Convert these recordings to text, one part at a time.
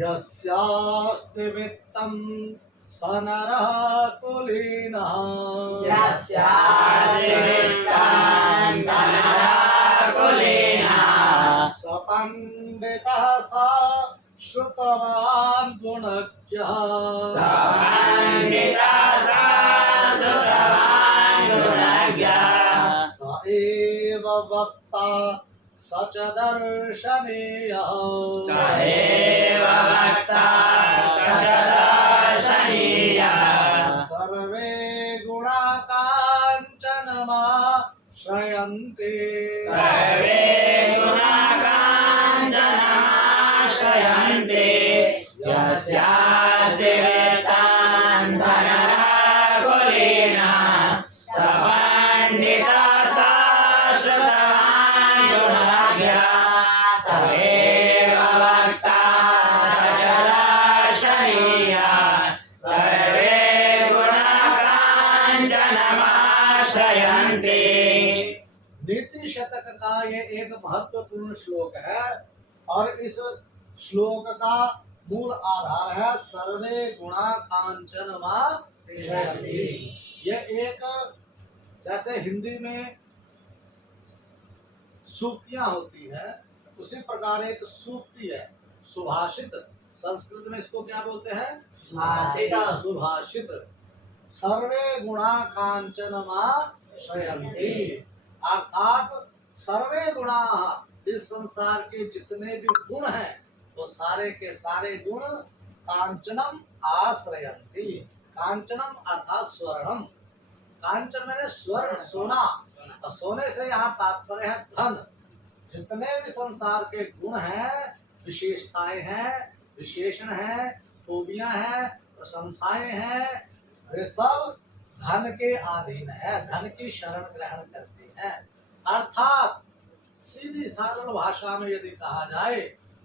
यस्यास्ति वित्तं स नरः कुलीनः यस्यास्ति वित्तं स नरः कुलीनः स पण्डितः स श्रुतवान् गुणज्ञः स पण्डितः स श्रुतवान् गुणज्ञः स एव वक्ता स च दर्शनीयः स एव वक्ता स च दर्शनीयः सर्वे गुणा काञ्चनमाश्रयन्ते सर्वे गुणाकाञ्चनमाश्रयन्ते यस्यास्ति वित्तं स नरः कुलीनः स पण्डितः स श्रुतवान् गुणज्ञः स एव वक्ता स च दर्शनीयः सर्वे गुणाकाञ्चनमाश्रयन्ते। नीति शतक का ये एक महत्वपूर्ण श्लोक है और इस श्लोक का मूल आधार है सर्वे गुणा कांचनमाश्रयन्ति। ये एक जैसे हिंदी में सूक्तियां होती है उसी प्रकार एक सूक्ति है सुभाषित। संस्कृत में इसको क्या बोलते हैं? सुभाषित। सर्वे गुणा कांचनमाश्रयन्ति अर्थात सर्वे गुणा, इस संसार के जितने भी गुण हैं वो सारे के सारे गुण कांचनम आश्रयन्ति। कांचनम अर्थात स्वर्णम। कांचन मैंने स्वर्ण सोना, और सोने से यहाँ तात्पर्य है धन। जितने भी संसार के गुण हैं, विशेषताएं हैं, विशेषण हैं, खूबियां हैं, प्रशंसाएं हैं, वे सब धन के अधीन है, धन की शरण ग्रहण करती है। अर्थात सीधी सरल भाषा में यदि कहा जाए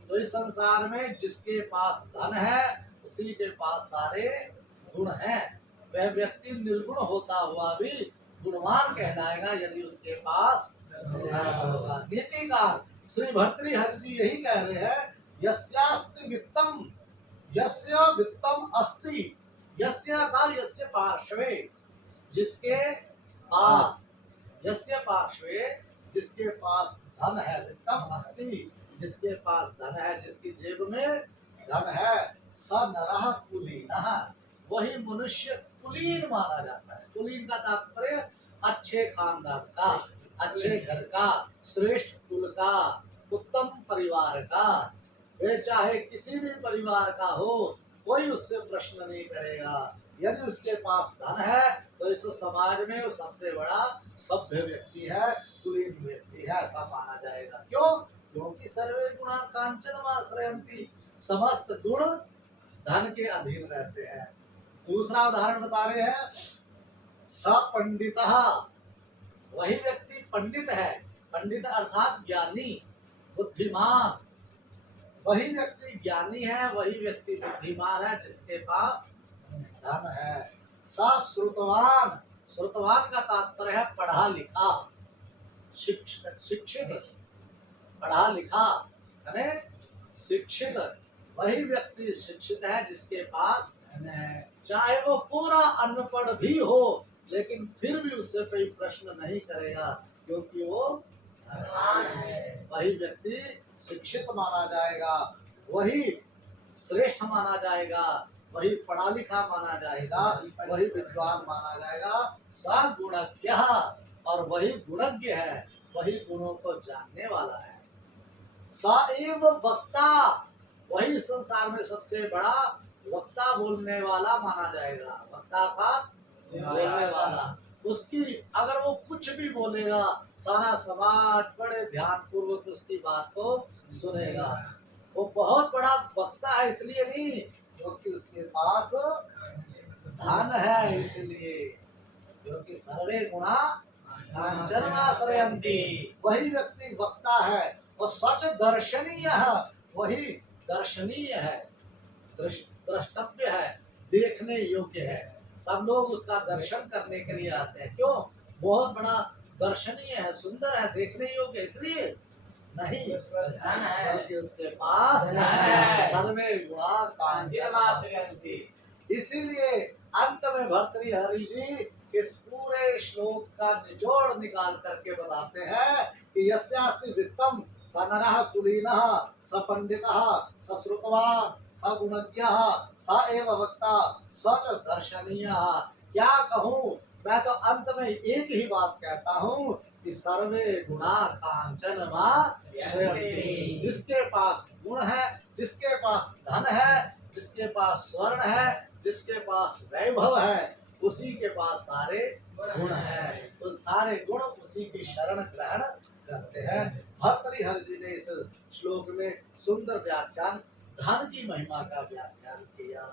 तो इस संसार में जिसके पास धन है उसी के पास सारे गुण हैं। वह व्यक्ति निर्गुण होता हुआ भी गुणवान कहलाएगा यदि उसके पास धन होगा। नीतिकार श्री भर्तृहरि जी यही कह रहे हैं, यस्यास्ति वित्तम, यस्य वित्तम अस्ति, यस्य अर्थात यस्य पार्श्वे, जिसके पास, यस्य पार्श्वे जिसके पास धन है, वित्तम अस्ति जिसके पास धन है, जिसकी जेब में धन है, स नरः कुलीनः, वही मनुष्य कुलीन माना जाता है। कुलीन का तात्पर्य अच्छे खानदान का, अच्छे घर का, श्रेष्ठ कुल का, उत्तम परिवार का। वे चाहे किसी भी परिवार का हो, कोई उससे प्रश्न नहीं करेगा। यदि उसके पास धन है तो इस समाज में वो सबसे बड़ा सभ्य व्यक्ति है, कुलीन व्यक्ति है, ऐसा माना जाएगा। क्यों? क्योंकि सर्वे गुणा कांचनमाश्रयन्ति, समस्त गुण धन के अधीन रहते हैं। दूसरा उदाहरण बता रहे हैं, स पंडितः, वही व्यक्ति पंडित है। पंडित अर्थात ज्ञानी, बुद्धिमान। वही व्यक्ति ज्ञानी है, वही व्यक्ति बुद्धिमान है जिसके पास धन है। स श्रुतवान, श्रुतवान का तात्पर्य है पढ़ा लिखा, शिक्षित, पढ़ा लिखा यानी शिक्षित। वही व्यक्ति शिक्षित है जिसके पास धन है। चाहे वो पूरा अनपढ़ भी हो लेकिन फिर भी उससे कोई प्रश्न नहीं करेगा क्योंकि वो धनवान है। वही व्यक्ति शिक्षित माना जाएगा, वही श्रेष्ठ माना जाएगा, वही पढ़ा लिखा माना जाएगा, वही विद्वान माना जाएगा। सा गुणज्ञ, और वही गुणज्ञ है, वही गुणों को जानने वाला है। सा एव वक्ता, वही संसार में सबसे बड़ा वक्ता, बोलने वाला माना जाएगा। वक्ता का बोलने वाला, उसकी अगर वो कुछ भी बोलेगा सारा समाज बड़े ध्यान पूर्वक उसकी बात को सुनेगा। वो बहुत बड़ा वक्ता है इसलिए नहीं क्योंकि उसके पास धन है, इसलिए क्योंकि सर्वे गुणा कांचनमाश्रयन्ति, वही व्यक्ति वक्ता है। और सच दर्शनीय है, वही दर्शनीय है, द्रष्टव्य है, देखने योग्य है। सब लोग उसका दर्शन करने के लिए आते हैं। क्यों? बहुत बड़ा दर्शनीय है, सुंदर है, देखने योग्य, इसलिए नहीं क्योंकि उसके पास सर्वे गुणा कांचनमाश्रयन्ति। इसीलिए अंत में भर्तृहरि जी इस पूरे श्लोक का निचोड़ निकाल करके बताते हैं कि यस्यास्ति वित्तम स नरः कुलीनः स पंडितः स श्रुतवान् स गुणज्ञः स एव वक्ता स च दर्शनीयः। क्या कहूँ, मैं तो अंत में एक ही बात कहता हूँ कि सर्वे गुणा कांचनमाश्रयन्ति। जिसके पास गुण है, जिसके पास धन है, जिसके पास स्वर्ण है, जिसके पास वैभव है, उसी के पास सारे गुण है। तो सारे गुण उसी की शरण ग्रहण करते हैं। भर्तृहरि जी ने इस श्लोक में सुंदर व्याख्यान धन की महिमा का व्याख्यान किया।